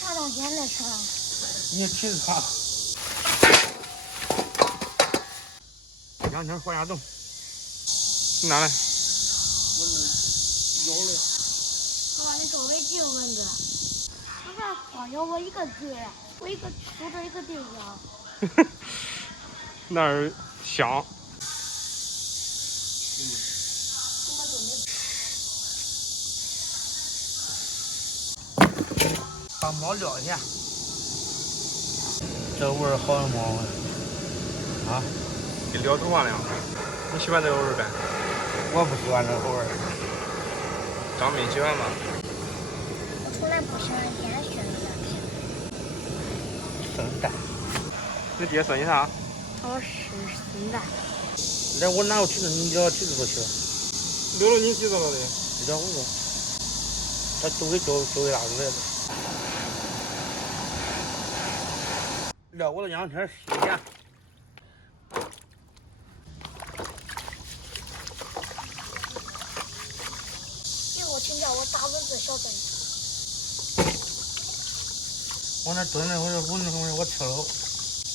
啥东西还能吃了？你吃啥？羊肠黄鸭冻，你拿来。我那咬了。爸爸，你周围净蚊子。我看光咬我一个嘴，我一个手指一个地方。那儿香。把猫撂一下，这味儿好什么？啊，跟撩头发那样。你喜欢这个味儿呗？我不喜欢这个味儿。张斌喜欢吗？我从来不喜欢烟熏的羊皮。生蛋。你爹说你啥？我是生蛋。那我哪有吃的？你只要吃的都行。留了你几个了的？知道我说，他都给交给大主来了。撂我的羊圈洗一下。以后请叫我大蚊子小孙子。往那蹲着，我吃了。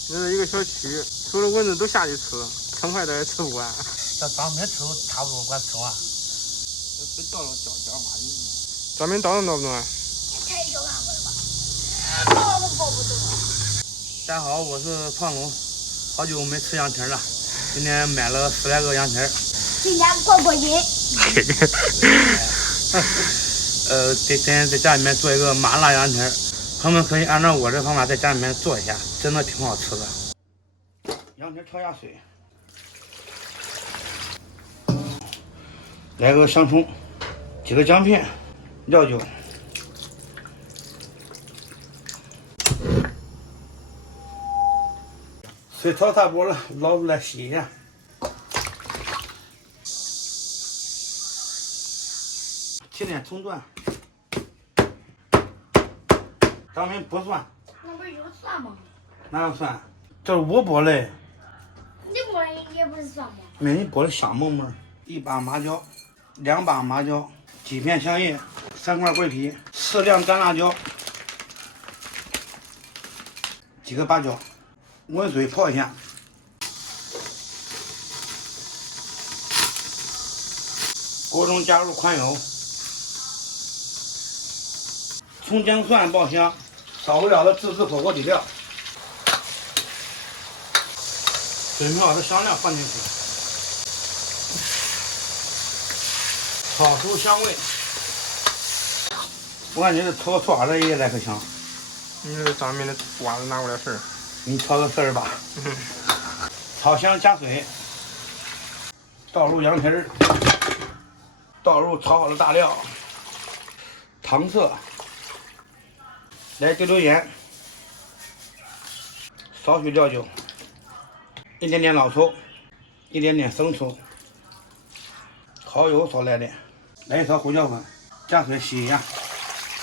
这是一个小区，除了蚊子都下去吃，很快咱也吃不完。这张斌吃都差不多快吃完。这到了叫话的。张斌到能不能？才1小半个了吧？抱都抱不动。大家好，我是胖龙，好久没吃羊蹄了，今天买了10来个羊蹄。今天过瘾。今天在家里面做一个麻辣羊蹄，朋友们可以按照我这方法在家里面做一下，真的挺好吃的。羊蹄焯下水，来个香葱，几个姜片，料酒。水焯差不多了，捞出来洗一下。切点葱段，张明不蒜。那不是有蒜吗？哪有蒜？这是我剥的。你剥的也不是蒜吗？没你剥的香沫沫。1把麻椒，2把麻椒，几片香叶，3块桂皮，适量干辣椒，几个八角，温水泡一下。锅中加入宽油，葱姜蒜爆香，少不了的自制火锅底料，准备好的香料放进去，炒出香味。我感觉这炒个爪子也来个香。你这上面的爪子拿过来事儿，你炒个事儿吧。炒香加水，倒入羊蹄儿。倒入炒好的大料，糖色，来丢盐，少许料酒，一点点老抽，一点点生抽，蚝油少来点，来一勺胡椒粉，加水洗一下。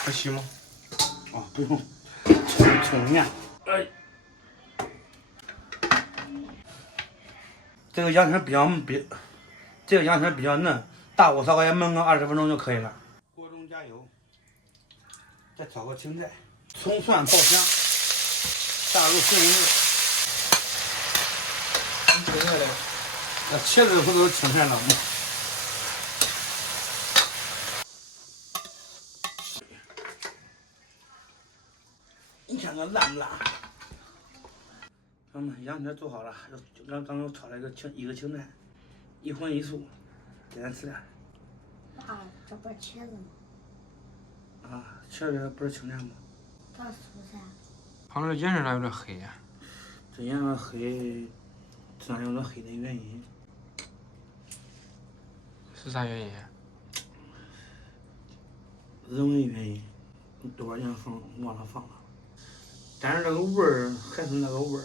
还洗吗？哦，不用，冲一下。哎，这个羊蹄比较嫩。大火烧开焖个20分钟就可以了。锅中加油，再炒个青菜，葱蒜爆香，下入杏仁。青菜嘞？那切的不都是青菜了吗？你看看烂不烂？羊蹄做好了，刚又炒了一个青菜，一荤一素。给咱吃点。爸，这不是茄子吗？啊，茄子不是青菜吗？这是蔬菜。旁边颜色咋有点黑呀？这颜色黑，自然有点黑的原因。是啥原因？人为原因，多少年忘了放了。但是这个味儿还是那个味儿。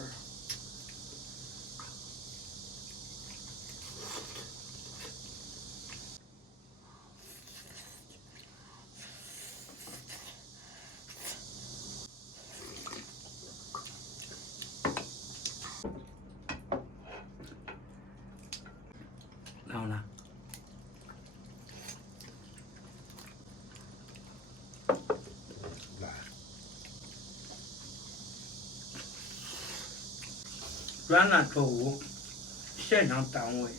然后呢？软烂脱骨，咸香淡味。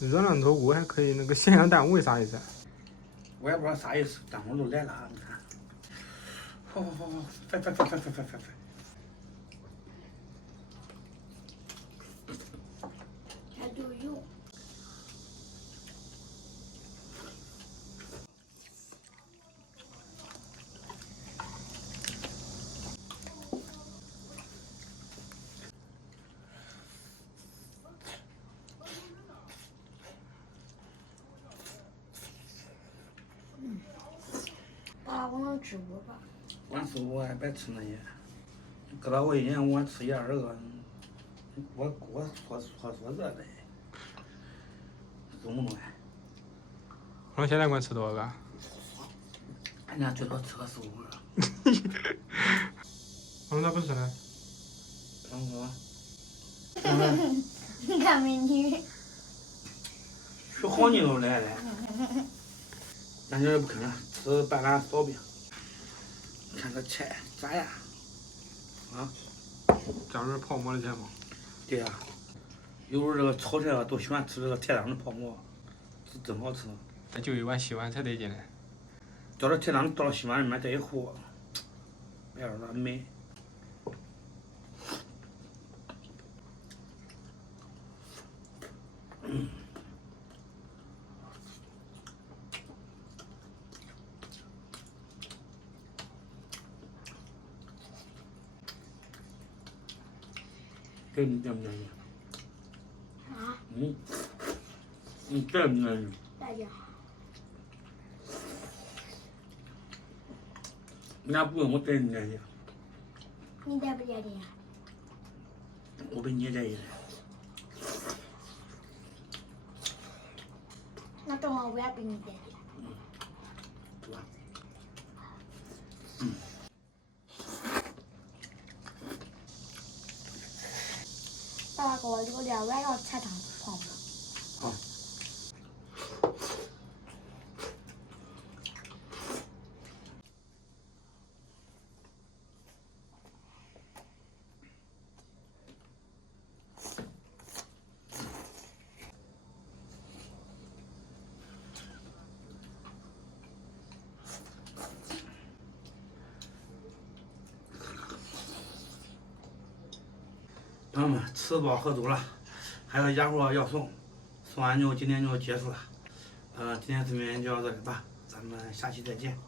软烂脱骨还可以，那个咸香淡味啥意思？我也不知道啥意思，但我都来了，你看。好，快！还有油。爸，我能吃不吧？光吃我还别吃那些，搁到我一年我吃12个，我说这嘞，中不中哎？我现在管吃多少个？俺家最多吃个15个。我咋不吃呢？刚哥，你看美女。学好你都来了，咱今儿不吭了，吃半拉烧饼，看个菜咋样？啊？加点泡馍的菜吗？对呀、有时候这个炒菜啊都喜欢吃这个铁档的泡馍，是真好吃。那就一碗稀饭才得劲呢。叫这铁档到了稀碗里面再一和，哎呀，那美。这你愿不愿意？啊？你这不愿意？大家。人家不问我愿不愿意，你带不带的呀？我比你愿意的。那等会我也给你带。对吧？爸爸给我留点外要菜汤泡馍。好。朋友们，吃饱喝足了，还有家伙要送，送完就今天就结束了。今天视频就到这里吧，咱们下期再见。